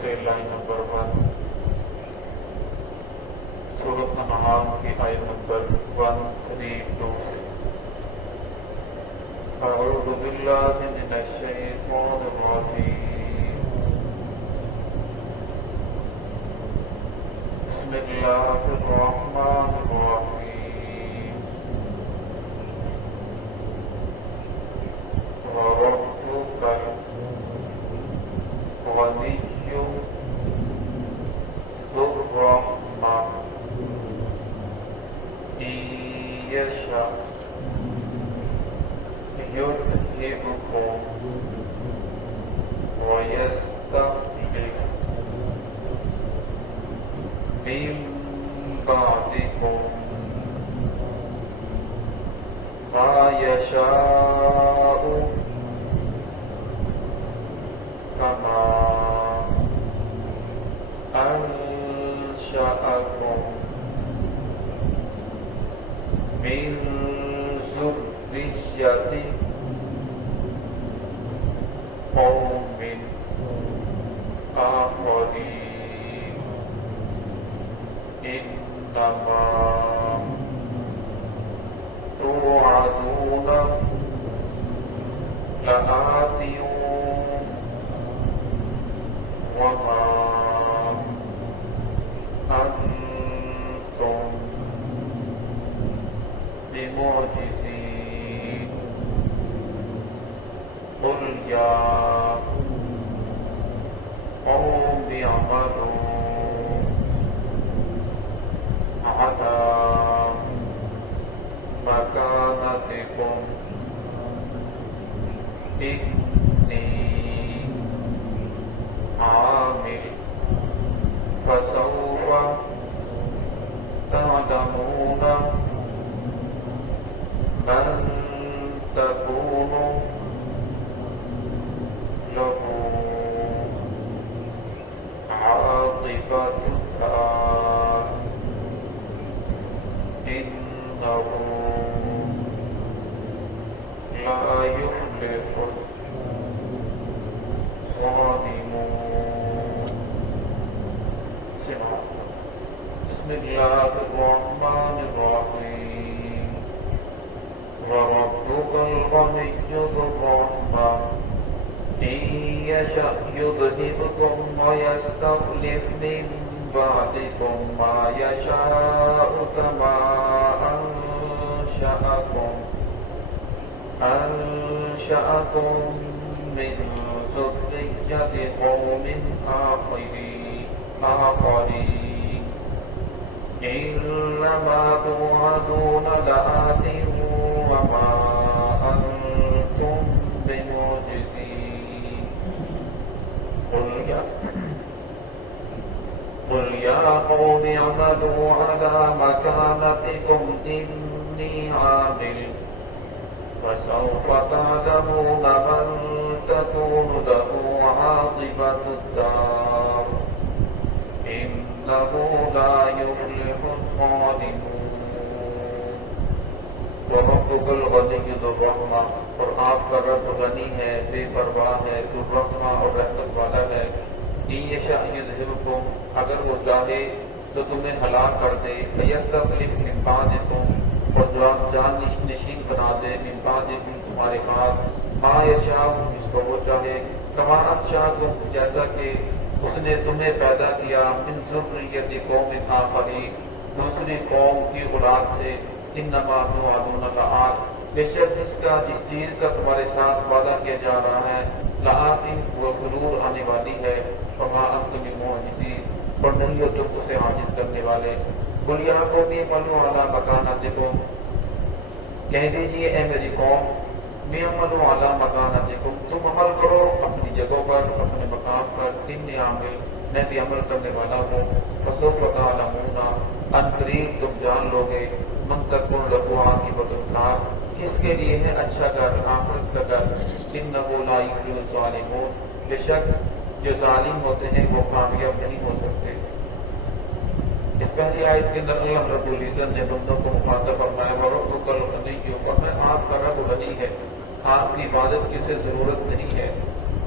سے line number 1، سورۃ انعام کی آیت نمبر 132۔ اعوذ باللہ من الشیطان الرجیم، بسم اللہ الرحمن الرحیم، وربک الغنی ذو الرحمہ إن يشأ يذهبكم ويستخلف من بعدكم ما يشاء كما أنشأكم من ذرية قوم آخرين إنما توعدون لآت وما أنتم بمعجزين قل يا قوم اعملوا على مكانتكم إني عامل فسوف تعلمون من تكون له عاقبة الدار إنه لا يفلح الظالمون۔ بسم الله الرحمن الرحيم، وربك الغني ذو الرحمة إن يشأ يذهبكم ويستخلف من بعدكم ما يشاء كما أنشأكم من ذرية قوم آخرين إنما توعدون لآت وما أنتم بمعجزين قل يا قوم اعملوا على مكانتكم إني عامل فسوف تعلمون من تكون له عاقبة الدار إنه لا يفلح الظالمون۔ وربك الغني ذو الرحمة، اور آپ کا رب غنی ہے، بے پرواہ ہے، ذو الرحمہ اور رحمت والا ہے۔ إن يشأ يذهبكم، اگر وہ چاہے تو تمہیں ہلاک کر دے، ويستخلف من بعدكم، اور جان نشین بنا دے، من بعدكم تمہارے بعد، ما يشاء جس کو وہ چاہے، كما أنشأكم جیسا کہ اس نے تمہیں پیدا کیا، من ذریۃ قوم آخرین دوسری قوم کی اولاد سے، انما توعدون لآت بے شک جس چیز کا تمہارے ساتھ وعدہ کیا جا رہا ہے، لآت وہ ضرور آنے والی ہے، وما انتم بمعجزین اور نہیں ہو تم اسے عاجز کرنے والے۔ قل یا قوم اعملوا علی مکانتکم، کہہ دیجیے اے میری قوم، اعملوا علی مکانتکم، تم عمل کرو اپنی جگہوں پر، اپنے مقام پر، انی عامل میں بھی عمل کرنے والا ہوں، فسوف تعلمون ان قریب تم جان لو گے، من تکون لہ عاقبۃ الدار کس کے لیے ہے اچھا گھر، آخرت کا گھر، انہ لا یفلح الظالمون بے شک جو ظالم ہوتے ہیں وہ کامیاب نہیں ہو سکتے۔ اس پہلی آیت کے اندر اللہ رب العزت نے بندوں کو مخاطب فرمایا، وَرَبُّكَ الْغَنِيُّ، اور میں آپ کا رب غنی ہے، آپ کی عبادت کی سے ضرورت نہیں ہے،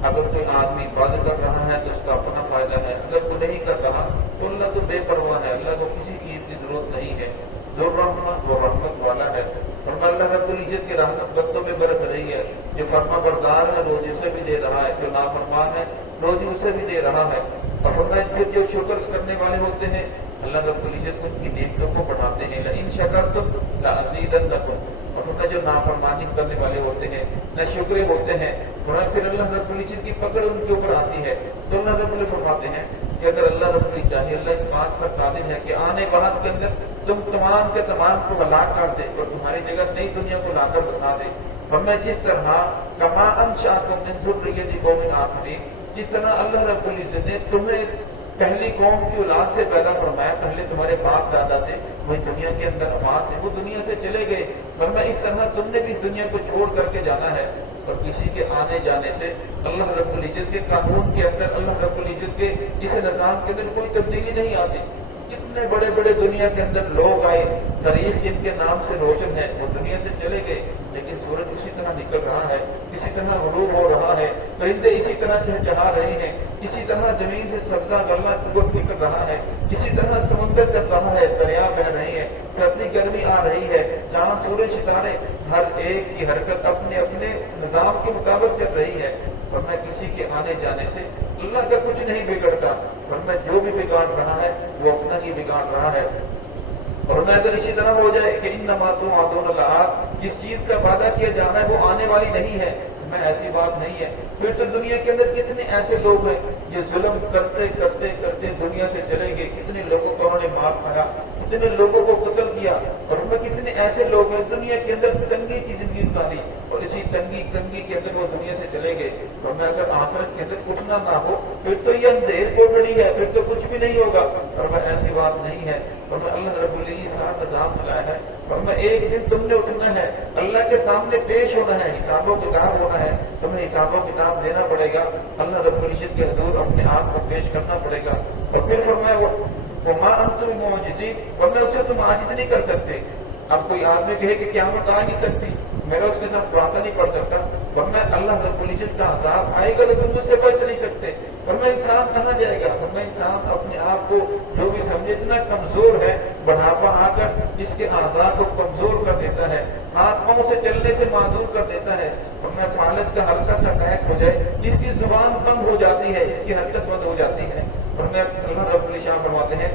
اگر کوئی آدمی عبادت کر رہا ہے تو اس کا اپنا فائدہ ہے، اگر وہ نہیں کر رہا تو اللہ تو بے پرواہ ہے، اللہ کو کسی چیز کی ضرورت نہیں ہے، جو رحمت وہ رحمت والا ہے۔ اور اللہ رب العزت کی رحمت بندوں میں برس رہی ہے، جو فرما بردار ہے روزی اسے بھی دے رہا ہے، جو نافرمان ہے روزی اسے بھی دے رہا ہے۔ اور فرمایا پھر جو شکر کرنے والے ہوتے ہیں اللہ رب العزت ان کی نعمتوں کو بڑھاتے ہیں، لئن شکرتم لأزیدنکم۔ اور فرمایا جو نافرمانی کرنے والے ہوتے ہیں نہ شکرے ہوتے ہیں، پھر اللہ رب العزت کی پکڑ ان کے اوپر آتی ہے۔ تو اللہ رب العزت فرماتے ہیں کہ اگر اللہ رب العزت چاہے، اللہ اس بات پر قادر ہے کہ آنے بعد کے اندر تم تمام کے تمام کو ہلاک کر دے اور تمہاری جگہ نئی دنیا کو لا کر بسا دے۔ فرمایا جس طرح کما انشأکم من ذریۃ قوم آخرین، جس طرح اللہ رب العزت نے تمہیں پہلی قوم کی اولاد سے پیدا فرمایا، پہلے تمہارے باپ دادا تھے وہی دنیا کے اندر آباد تھے، وہ دنیا سے چلے گئے، فرمایا اس طرح تم نے بھی دنیا کو چھوڑ کر کے جانا ہے۔ اور کسی کے آنے جانے سے اللہ رب العزت کے قانون کے اندر، اللہ رب العزت کے اس نظام کے اندر کوئی تبدیلی نہیں آتی۔ کتنے بڑے بڑے دنیا کے اندر لوگ آئے، تاریخ جن کے نام سے روشن ہے وہ دنیا سے چلے گئے، لیکن سورج اسی طرح نکل رہا ہے، اسی طرح غروب ہو رہا ہے، پرندے اسی طرح چہچہا رہے ہیں، اسی طرح زمین سے سبزہ غلہ نکل رہا ہے، اسی طرح سمندر چل رہا ہے، دریا بہ رہے ہیں، سردی گرمی آ رہی ہے، چاند سورج ستارے ہر ایک کی حرکت اپنے اپنے نظام کے مطابق چل رہی ہے۔ اور میں کسی کے آنے جانے سے اللہ کا کچھ نہیں بگڑتا، اور میں جو بھی بگاڑ رہا ہے وہ اپنا ہی بگاڑ رہا ہے۔ اور میں اگر اسی طرح ہو جائے کہ انما توعدون لآت، جس چیز کا وعدہ کیا جانا ہے وہ آنے والی نہیں ہے، میں ایسی بات نہیں ہے، پھر تو دنیا کے اندر کتنے ایسے لوگ ہیں یہ ظلم کرتے کرتے کرتے دنیا سے چلے گئے، کتنے لوگوں کو انہوں نے مار کھایا، کتنے لوگوں کو قتل کیا، اور ان میں کتنے ایسے لوگ ہیں دنیا کے اندر تنگی کی زندگی گزاری، اور اسی تنگی کے اندر وہ دنیا سے چلے گئے۔ اور میں اگر آخرت کے اندر اٹھنا نہ ہو پھر تو یہ اندھیر کوٹڑی ہے، پھر تو کچھ بھی نہیں ہوگا، اور میں ایسی بات نہیں ہے۔ اور میں اللہ رب العزت کا نظام چلایا ہے، اور میں ایک دن تم نے اٹھنا ہے، اللہ کے سامنے پیش ہونا ہے، حساب و کتاب ہونا ہے، تمہیں حساب و کتاب دینا پڑے گا، اللہ رب العزت کے حضور اپنے آپ کو پیش کرنا پڑے گا۔ اور پھر فرمایا وما انتم بمعجزین، ورنہ اسے تم عاجز نہیں کر سکتے۔ اب کوئی آدمی کہے کہ قیامت آ نہیں سکتی، میرا اس کے ساتھ واسطہ نہیں پڑ سکتا، ورنہ اللہ رب العزت کا عذاب آئے گا تو تم اس سے بچ نہیں سکتے، ورنہ انسان کہاں جائے گا، ورنہ انسان اپنے آپ کو جو بھی سمجھے اتنا کمزور ہے، بڑھاپا آ کر اس کے اعضاء کو کمزور کر دیتا ہے، ہاتھ پاؤں سے چلنے سے معذور کر دیتا ہے، ورنہ فالج کا ہلکا سا قید ہو جائے، جس کی زبان بند ہو جاتی ہے، اس کی حرکت بند ہو جاتی ہے، ورنہ اللہ رب العزت فرماتے ہیں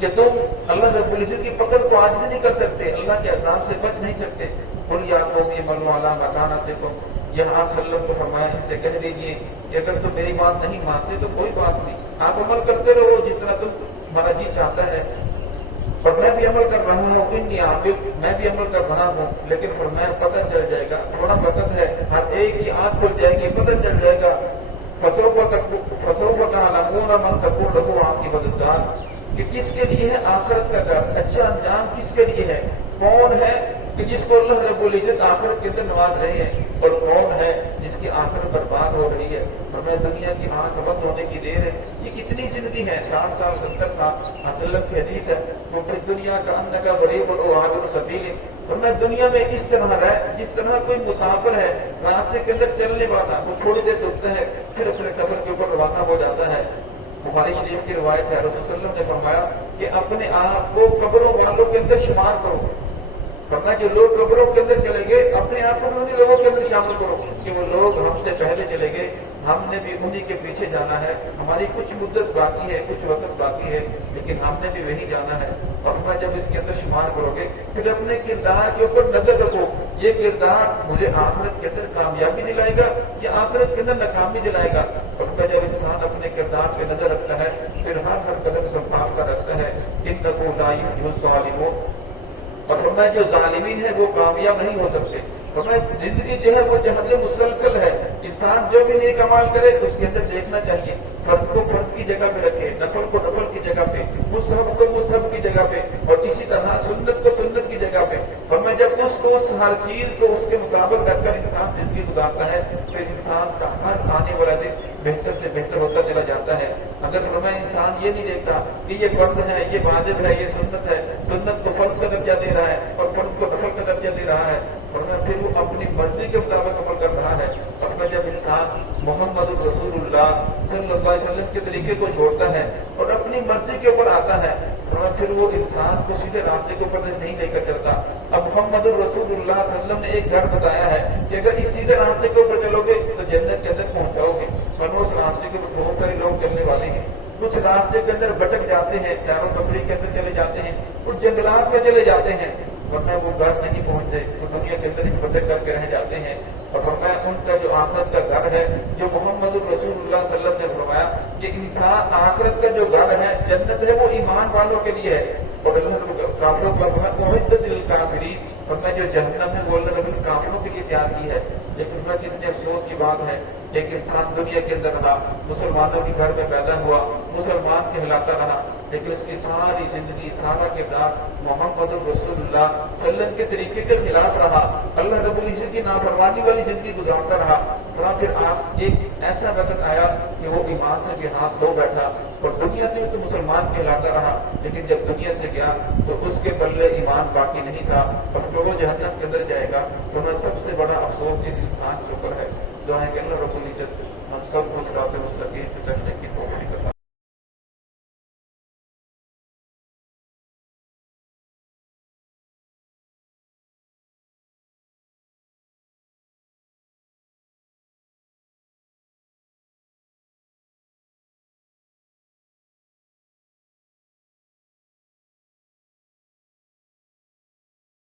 کہ تم اللہ رب العزت کی پکڑ کو عاجز نہیں کر سکتے، اللہ کے عذاب سے بچ نہیں سکتے۔ قل یا قوم اعملوا علی مکانتکم، یہاں آپ صلی اللہ علیہ وسلم کو فرمایا ان سے کہہ دیجیے کہ اگر تم میری بات نہیں مانتے تو کوئی بات نہیں، آپ عمل کرتے رہو جس طرح تمہارا جی چاہتا ہے، اور میں بھی عمل کر رہا ہوں، انی عابد، میں بھی عمل کر رہا ہوں، لیکن فرمایا پتہ چل جائے گا، تھوڑا وقت ہے، ہر ایک کی آنکھ کھل جائے گی، پتہ چل جائے گا، فسوف تعلمون من تكون له عاقبۃ الدار، کہ کس کے لیے ہے آخرت کا ڈر، اچھا انجام کس کے لیے ہے، کون ہے کہ جس کو اللہ رب العزت آخرت کے اندر نواز رہے ہیں، اور کون ہے جس کی آخرت برباد ہو رہی ہے۔ اور میں دنیا کی آنکھ بند ہونے کی دیر ہے، یہ کتنی زندگی ہے، 60 سال 70 سال، اصل کی حدیث ہے وہ دنیا کا ان کا غریب اور عابر سبیل، اور میں دنیا میں اس طرح رہ جس طرح کوئی مسافر ہے راستے کے اندر چلنے والا، وہ تھوڑی دیر رکتا ہے پھر اپنے سفر کے اوپر روانہ ہو جاتا ہے۔ بخاری شریف کی روایت ہے، رسول صلی اللہ علیہ وسلم نے فرمایا کہ اپنے آپ کو قبروں والوں کے اندر شمار کرو، ورنہ جو لوگ قبروں کے اندر چلے گئے اپنے آپ کو انہیں لوگوں کے اندر شامل کرو کہ وہ لوگ ہم سے پہلے چلے گئے، ہم نے بھی انہی کے پیچھے جانا ہے، ہماری کچھ مدت باقی ہے، کچھ وقت باقی ہے، لیکن ہم نے بھی وہی جانا ہے۔ اور میں جب اس کے اندر شمار کرو گے پھر اپنے کردار کے اوپر نظر رکھو، یہ کردار مجھے آخرت کے اندر کامیابی دلائے گا یا آخرت کے اندر ناکامی دلائے گا۔ اور میں جب انسان اپنے کردار پہ نظر رکھتا ہے پھر ہر قدم سنبھال کر رکھتا ہے، انکو لا یفلح الظالمون، اور فرمایا جو ظالمین ہیں وہ کامیاب نہیں ہو سکتے۔ فرمایا زندگی جو ہے وہ جہنم مسلسل ہے، انسان جو بھی نیک عمل کرے اس کے اندر دیکھنا چاہیے، فرض کو فرض کی جگہ پہ رکھے، نفل کو نفل کی جگہ پہ، مصحف کو مصحف کی جگہ پہ، اور اسی طرح سنت کو سنت کی جگہ پہ۔ فرمایا جب اس کو اس ہر چیز کو اس کے مطابق رکھ کر انسان زندگی گزارتا ہے پھر انسان کا ہر آنے والا دن بہتر سے بہتر ہوتا چلا جاتا ہے۔ اگر فرمایا انسان یہ نہیں دیکھتا کہ یہ فرض ہے، یہ واجب ہے، یہ سنت ہے، سنت کو فرض کا درجہ دے رہا ہے اور فرض کو نفل کا درجہ دے رہا ہے، ورنہ پھر وہ اپنی مرضی کے مطابق عمل کر رہا ہے، اور فرمایا جب انسان محمد رسول اللہ صلی اللہ علیہ وسلم کے طریقے کو چھوڑتا ہے اور اپنی مرضی کے اوپر آتا ہے پھر وہ انسان کو سیدھے راستے کے اوپر نہیں لے کر چلتا. اب محمد رسول اللہ صلی اللہ علیہ وسلم نے ایک گھر بتایا ہے کہ اگر اس سیدھے راستے کے اوپر چلو گے تو جنت کے اندر پہنچاؤ گے. اور اس راستے کے اوپر بہت سارے لوگ چلنے والے ہیں. کچھ راستے کے اندر بھٹک جاتے ہیں, چاروں کمری کے اندر چلے جاتے ہیں, کچھ جنگلات میں چلے جاتے ہیں, ورنہ وہ گھر نہیں پہنچتے, وہ دنیا کے اندر ہی بھٹک کر کے رہ جاتے ہیں. اور فرمایا ان کا جو آخرت کا گھر ہے, جو محمد رسول اللہ صلی اللہ علیہ وسلم نے فرمایا کہ انسان آخرت کا جو گھر ہے, جنت ہے, وہ ایمان والوں کے لیے ہے. اور کافروں پر محدت الکافرین, فرمایا جو جہنم ہے وہ اللہ رب کافروں کے لیے تیار کی ہے. لیکن میں کتنے افسوس کی بات ہے, ایک انسان دنیا کے اندر رہا, مسلمانوں کے گھر میں پیدا ہوا, مسلمان کہلاتا رہا, لیکن اس کی ساری زندگی, سارا کردار محمد رسول اللہ صلی اللہ علیہ وسلم کے طریقے کے خلاف رہا, اللہ رب العزت کی نافرمانی والی زندگی گزارتا رہا. پھر آپ ایک ایسا وقت آیا کہ وہ ایمان سے بھی ہاتھ دھو بیٹھا اور دنیا سے تو مسلمان کہلاتا رہا, لیکن جب دنیا سے گیا تو اس کے پلے ایمان باقی نہیں تھا اور پھر وہ جہنم کے اندر جائے گا. تو میں سب سے بڑا افسوس اس انسان کے اوپر ہے. جو ہے کہ اللہ رب العزت ہم سب کو صراط مستقیم پہ چلنے کی توفیق عطا